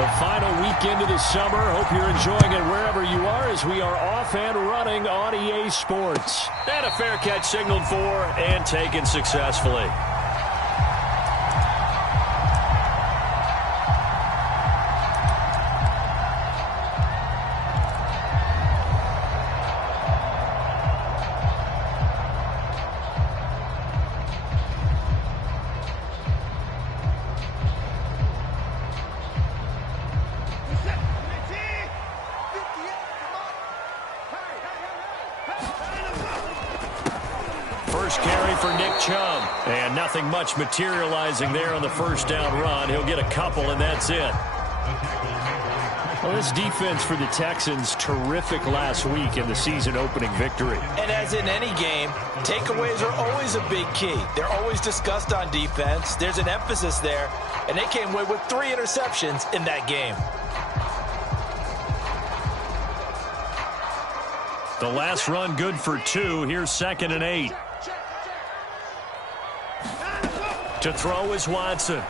The final weekend of the summer. Hope you're enjoying it wherever you are as we are off and running on EA Sports. And a fair catch signaled for and taken successfully. And nothing much materializing there on the first down run. He'll get a couple, and that's it. Well, this defense for the Texans, terrific last week in the season-opening victory. And as in any game, takeaways are always a big key. They're always discussed on defense. There's an emphasis there, and they came away with 3 interceptions in that game. The last run good for 2. Here's 2nd and 8. To throw is Watson.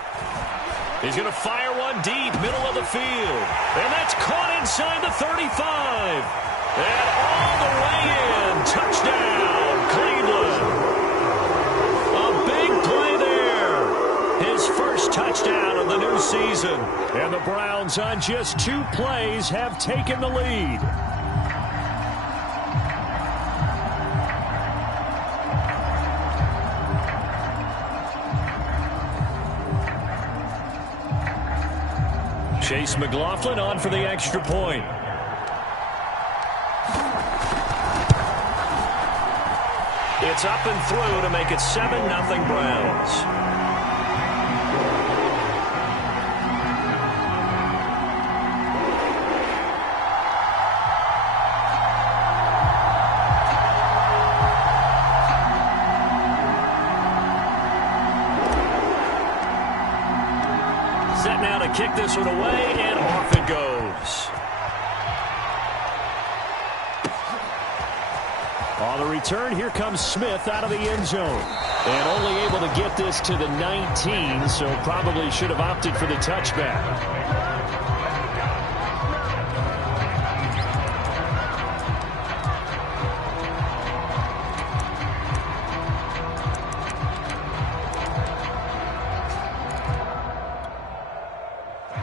He's going to fire one deep, middle of the field. And that's caught inside the 35. And all the way in. Touchdown, Cleveland. A big play there. His first touchdown of the new season. And the Browns on just 2 plays have taken the lead. Chase McLaughlin on for the extra point. It's up and through to make it 7-0 Browns. Now to kick this one away, and off it goes. On the return, here comes Smith out of the end zone. And only able to get this to the 19, so probably should have opted for the touchback.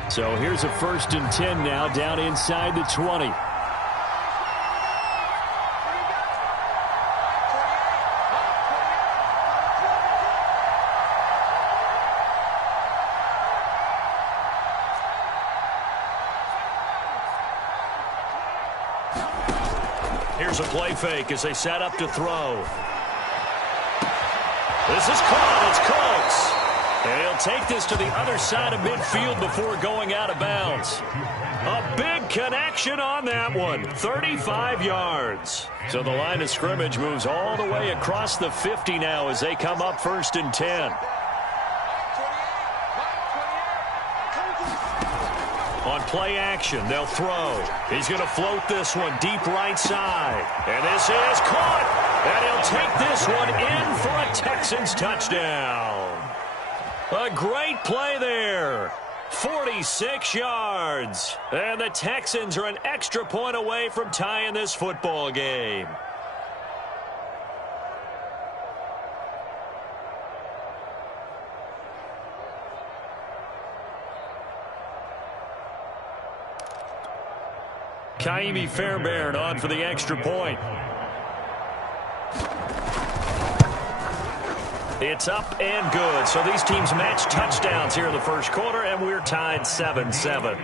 So here's a 1st and 10 now, down inside the 20. Here's a play fake as they set up to throw. This is caught. It's close. And he'll take this to the other side of midfield before going out of bounds. A big connection on that one. 35 yards. So the line of scrimmage moves all the way across the 50 now as they come up 1st and 10. On play action, they'll throw. He's going to float this one deep right side. And this is caught. And he'll take this one in for a Texans touchdown. A great play there. 46 yards. And the Texans are an extra point away from tying this football game. Kaimi Fairbairn on for the extra point. It's up and good. So these teams match touchdowns here in the first quarter, and we're tied 7-7.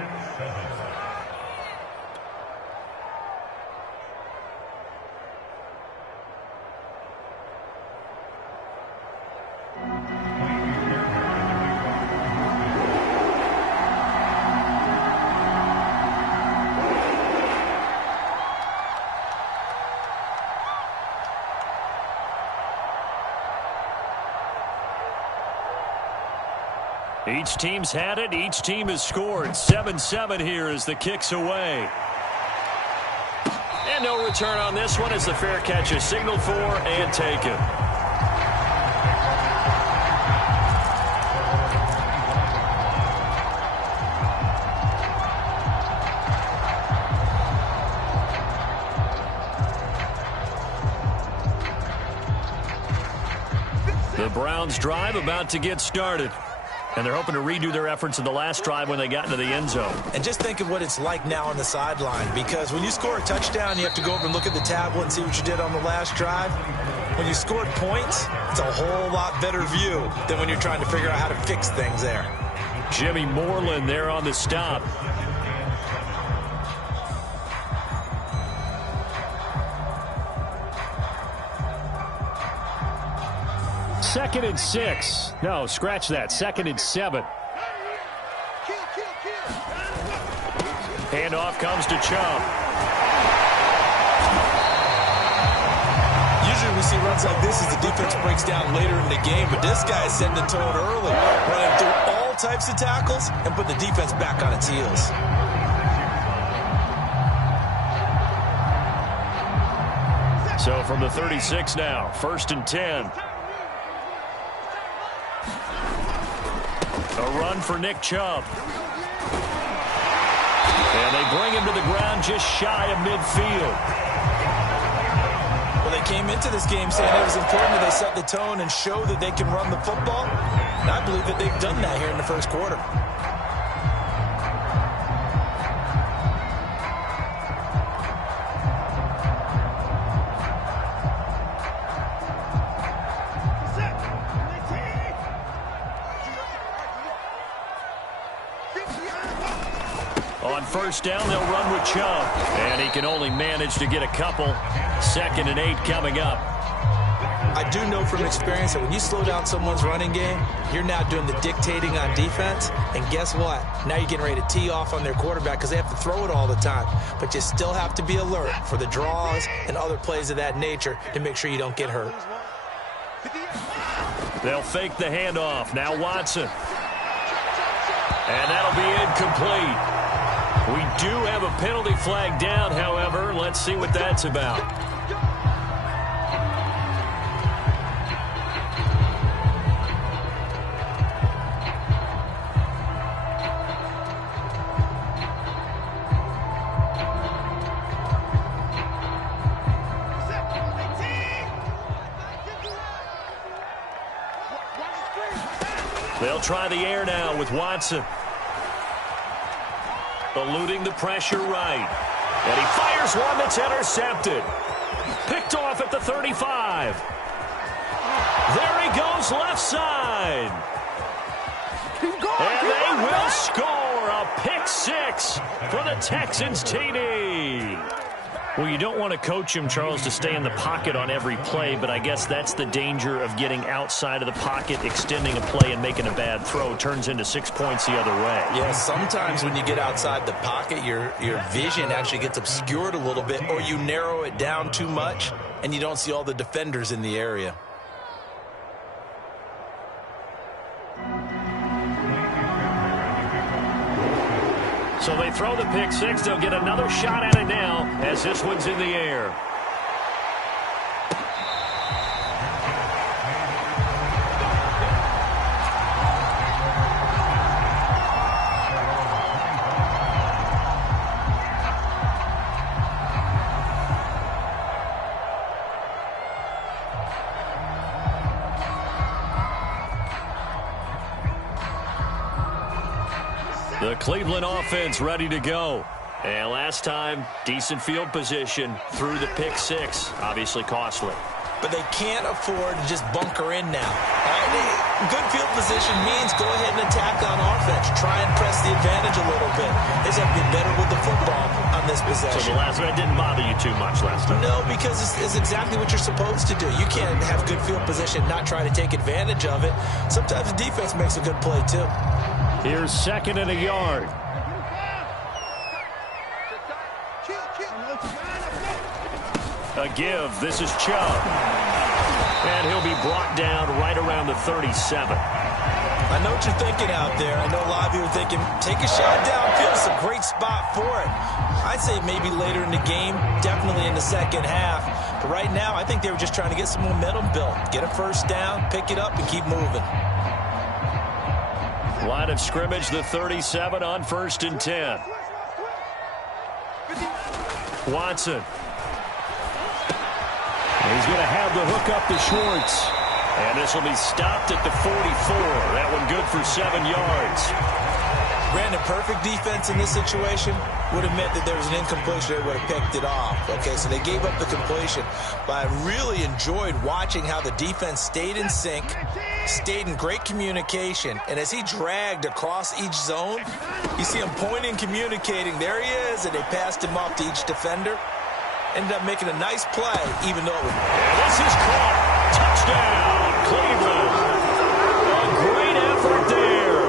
Each team's had it. Each team has scored. 7-7 here as the kick's away. And no return on this one as the fair catch is signaled for and taken. The Browns drive about to get started. And they're hoping to redo their efforts in the last drive when they got into the end zone. And just think of what it's like now on the sideline, because when you score a touchdown, you have to go over and look at the tablet and see what you did on the last drive. When you scored points, it's a whole lot better view than when you're trying to figure out how to fix things there. Jimmy Moreland there on the stop. Second and 6. No, scratch that. Second and 7. Handoff comes to Chubb. Usually we see runs like this as the defense breaks down later in the game, but this guy is setting the tone early, running through all types of tackles and put the defense back on its heels. So from the 36 now, 1st and 10. A run for Nick Chubb. And they bring him to the ground just shy of midfield. Well, they came into this game saying it was important that they set the tone and show that they can run the football. And I believe that they've done that here in the first quarter. On first down, they'll run with Chubb. And he can only manage to get a couple. 2nd and 8 coming up. I do know from experience that when you slow down someone's running game, you're now doing the dictating on defense. And guess what? Now you're getting ready to tee off on their quarterback because they have to throw it all the time. But you still have to be alert for the draws and other plays of that nature to make sure you don't get hurt. They'll fake the handoff. Now Watson. And that'll be incomplete. We do have a penalty flag down, however. Let's see what that's about. They'll try the air now with Watson. Eluding the pressure right. And he fires one that's intercepted. Picked off at the 35. There he goes left side. And they will score a pick 6 for the Texans TD. Well, you don't want to coach him, Charles, to stay in the pocket on every play, but I guess that's the danger of getting outside of the pocket, extending a play, and making a bad throw. Turns into 6 points the other way. Yeah, sometimes when you get outside the pocket, your vision actually gets obscured a little bit, or you narrow it down too much, and you don't see all the defenders in the area. So they throw the pick 6. They'll get another shot at it now as this one's in the air. The Cleveland offense ready to go. And last time, decent field position through the pick 6. Obviously costly. But they can't afford to just bunker in now. Good field position means go ahead and attack on offense. Try and press the advantage a little bit. They just have to be better with the football on this possession. So the last one didn't bother you too much last time? No, because it's exactly what you're supposed to do. You can't have good field position and not try to take advantage of it. Sometimes the defense makes a good play, too. Here's 2nd and a yard. A give. This is Chubb. And he'll be brought down right around the 37. I know what you're thinking out there. I know a lot of you are thinking, take a shot downfield. It's a great spot for it. I'd say maybe later in the game, definitely in the second half. But right now, I think they were just trying to get some momentum built. Get a first down, pick it up, and keep moving. Line of scrimmage, the 37 on 1st and 10. Watson. He's going to have the hook up to Schwartz. And this will be stopped at the 44. That one good for 7 yards. Brandon, perfect defense in this situation would have meant that there was an incompletion. They would have picked it off. Okay, so they gave up the completion. But I really enjoyed watching how the defense stayed in sync, stayed in great communication. And as he dragged across each zone, you see him pointing, communicating. There he is, and they passed him off to each defender. Ended up making a nice play, even though it was... And this is caught. Touchdown, Cleveland. A great effort there.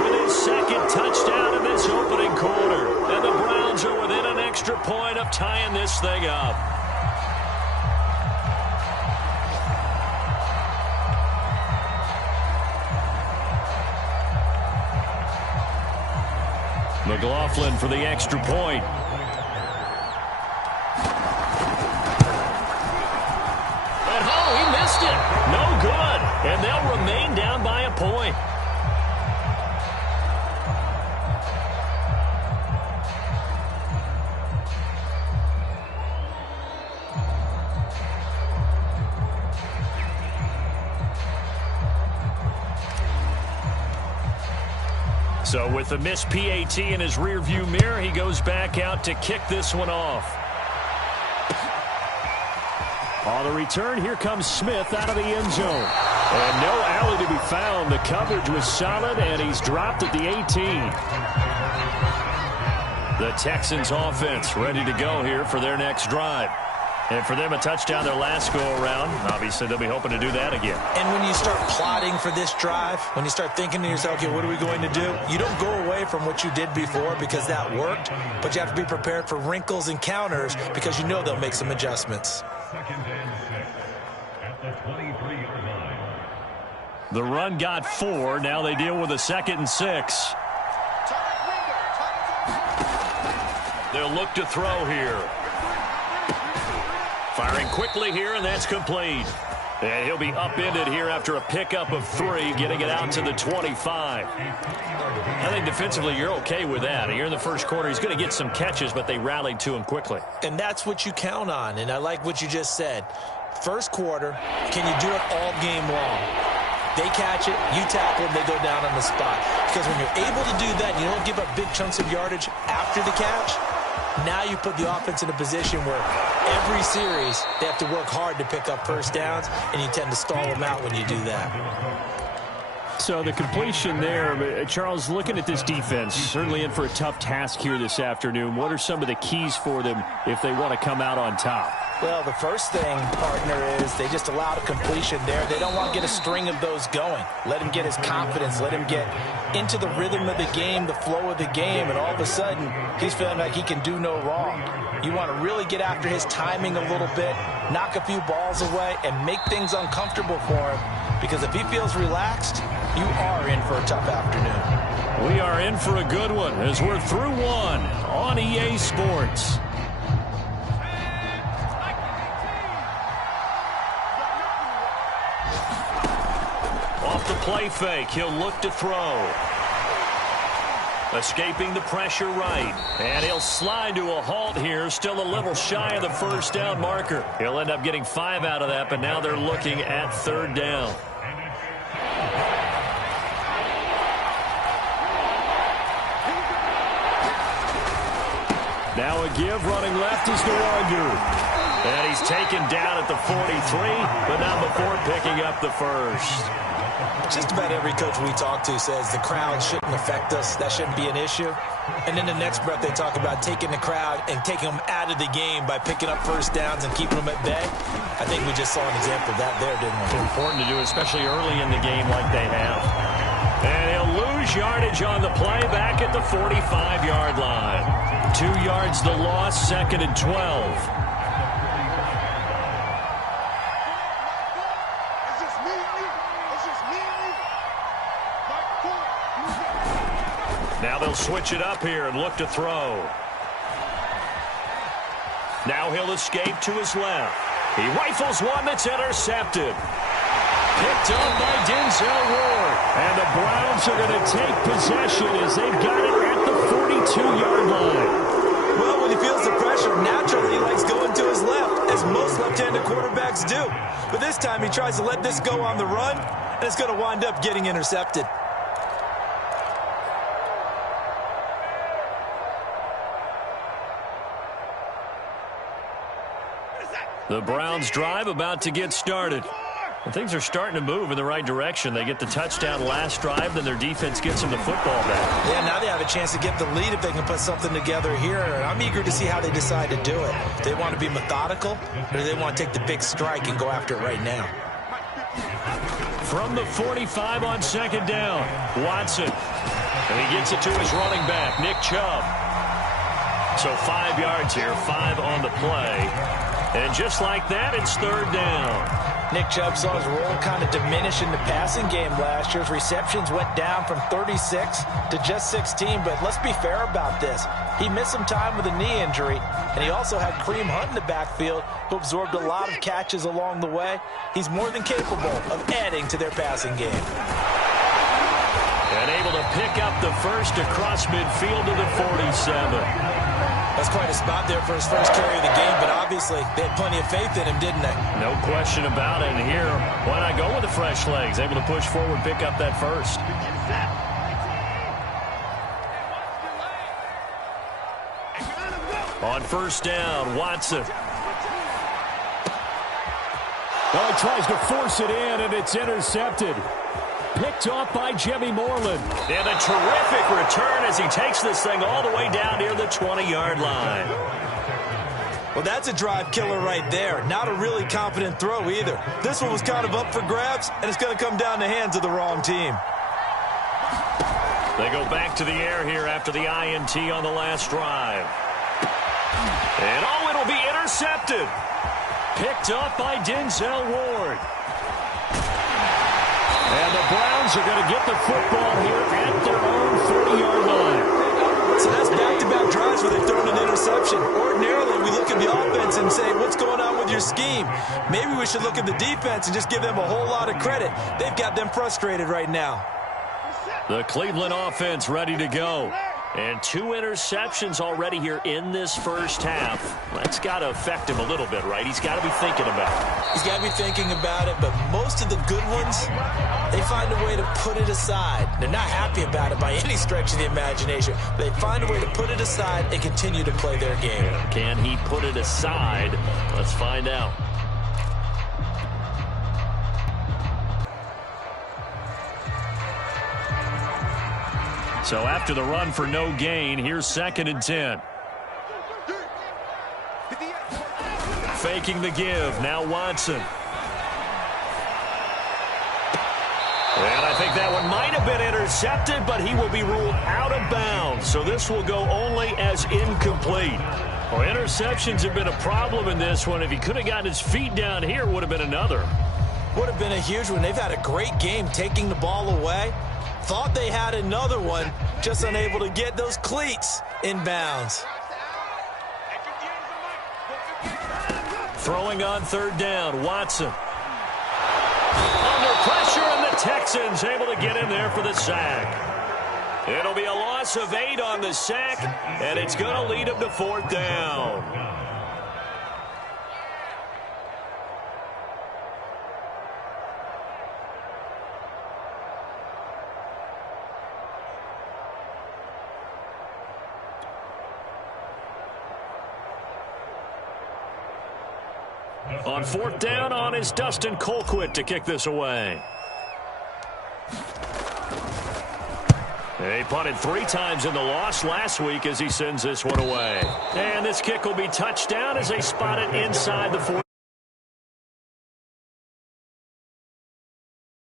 With his second touchdown in this opening quarter. And the Browns are within an extra point of tying this thing up. McLaughlin for the extra point. And oh, he missed it. No good. And they'll remain down by a point. So with the missed PAT in his rearview mirror, he goes back out to kick this one off. On the return, here comes Smith out of the end zone. And no alley to be found. The coverage was solid, and he's dropped at the 18. The Texans offense ready to go here for their next drive. And for them, a touchdown their last go-around. Obviously, they'll be hoping to do that again. And when you start plotting for this drive, when you start thinking to yourself, okay, what are we going to do? You don't go away from what you did before because that worked, but you have to be prepared for wrinkles and counters because you know they'll make some adjustments. The run got 4. Now they deal with a 2nd and 6. They'll look to throw here. Firing quickly here, and that's complete. And he'll be upended here after a pickup of 3, getting it out to the 25. I think defensively you're okay with that. Here in the first quarter, he's going to get some catches, but they rallied to him quickly. And that's what you count on, and I like what you just said. First quarter, can you do it all game long? They catch it, you tackle them, they go down on the spot. Because when you're able to do that, you don't give up big chunks of yardage after the catch. Now you put the offense in a position where every series they have to work hard to pick up first downs, and you tend to stall them out when you do that. So the completion there, Charles, looking at this defense, certainly in for a tough task here this afternoon. What are some of the keys for them if they want to come out on top? Well, the first thing, partner, is they just allowed a completion there. They don't want to get a string of those going. Let him get his confidence. Let him get into the rhythm of the game, the flow of the game, and all of a sudden, he's feeling like he can do no wrong. You want to really get after his timing a little bit, knock a few balls away, and make things uncomfortable for him. Because if he feels relaxed, you are in for a tough afternoon. We are in for a good one as we're through one on EA Sports. Off the play fake, he'll look to throw. Escaping the pressure right. And he'll slide to a halt here, still a little shy of the first down marker. He'll end up getting 5 out of that, but now they're looking at 3rd down. Now a give, running left is DeWander. And he's taken down at the 43, but not before picking up the first. Just about every coach we talk to says the crowd shouldn't affect us. That shouldn't be an issue. And then the next breath they talk about taking the crowd and taking them out of the game by picking up first downs and keeping them at bay. I think we just saw an example of that there, didn't we? It's important to do, especially early in the game like they have. And he'll lose yardage on the play back at the 45-yard line. 2 yards the loss, 2nd and 12. Now they'll switch it up here and look to throw. Now he'll escape to his left. He rifles one that's intercepted. Picked up by Denzel Ward. And the Browns are going to take possession as they've got it at the 42-yard line. Well, when he feels the pressure, naturally he likes going to his left, as most left-handed quarterbacks do. But this time he tries to let this go on the run, and it's going to wind up getting intercepted. The Browns drive about to get started. And things are starting to move in the right direction. They get the touchdown last drive, then their defense gets them the football back. Yeah, now they have a chance to get the lead if they can put something together here. And I'm eager to see how they decide to do it. Do they want to be methodical, or do they want to take the big strike and go after it right now? From the 45 on second down, Watson. And he gets it to his running back, Nick Chubb. So 5 yards here, 5 on the play. And just like that, it's third down. Nick Chubb saw his role kind of diminish in the passing game last year. His receptions went down from 36 to just 16, but let's be fair about this. He missed some time with a knee injury, and he also had Kareem Hunt in the backfield, who absorbed a lot of catches along the way. He's more than capable of adding to their passing game. And able to pick up the first across midfield to the 47. That's quite a spot there for his first carry of the game, but obviously they had plenty of faith in him, didn't they? No question about it. And here, why not go with the fresh legs? Able to push forward, pick up that first. On first down, Watson. Oh, he tries to force it in, and it's intercepted. Picked off by Jimmy Moreland. And a terrific return as he takes this thing all the way down near the 20-yard line. Well, that's a drive killer right there. Not a really confident throw either. This one was kind of up for grabs, and it's going to come down the hands of the wrong team. They go back to the air here after the INT on the last drive. And oh, it'll be intercepted. Picked up by Denzel Ward. And the Browns are going to get the football here at their own 40-yard line. So that's back-to-back drives where they've thrown an interception. Ordinarily, we look at the offense and say, what's going on with your scheme? Maybe we should look at the defense and just give them a whole lot of credit. They've got them frustrated right now. The Cleveland offense ready to go. And 2 interceptions already here in this first half. That's got to affect him a little bit, right? He's got to be thinking about it. He's got to be thinking about it, but most of the good ones, they find a way to put it aside. They're not happy about it by any stretch of the imagination. They find a way to put it aside and continue to play their game. Can he put it aside? Let's find out. So after the run for no gain, here's 2nd and 10. Faking the give. Now Watson. And I think that one might have been intercepted, but he will be ruled out of bounds. So this will go only as incomplete. Well, interceptions have been a problem in this one. If he could have gotten his feet down here, it would have been another. Would have been a huge one. They've had a great game taking the ball away. Thought they had another one, just unable to get those cleats in bounds. Throwing on 3rd down, Watson. Under pressure, and the Texans able to get in there for the sack. It'll be a loss of 8 on the sack, and it's going to lead them to 4th down. On 4th down, on is Dustin Colquitt to kick this away. He punted 3 times in the loss last week as he sends this one away. And this kick will be touchdown as they spot it inside the 40.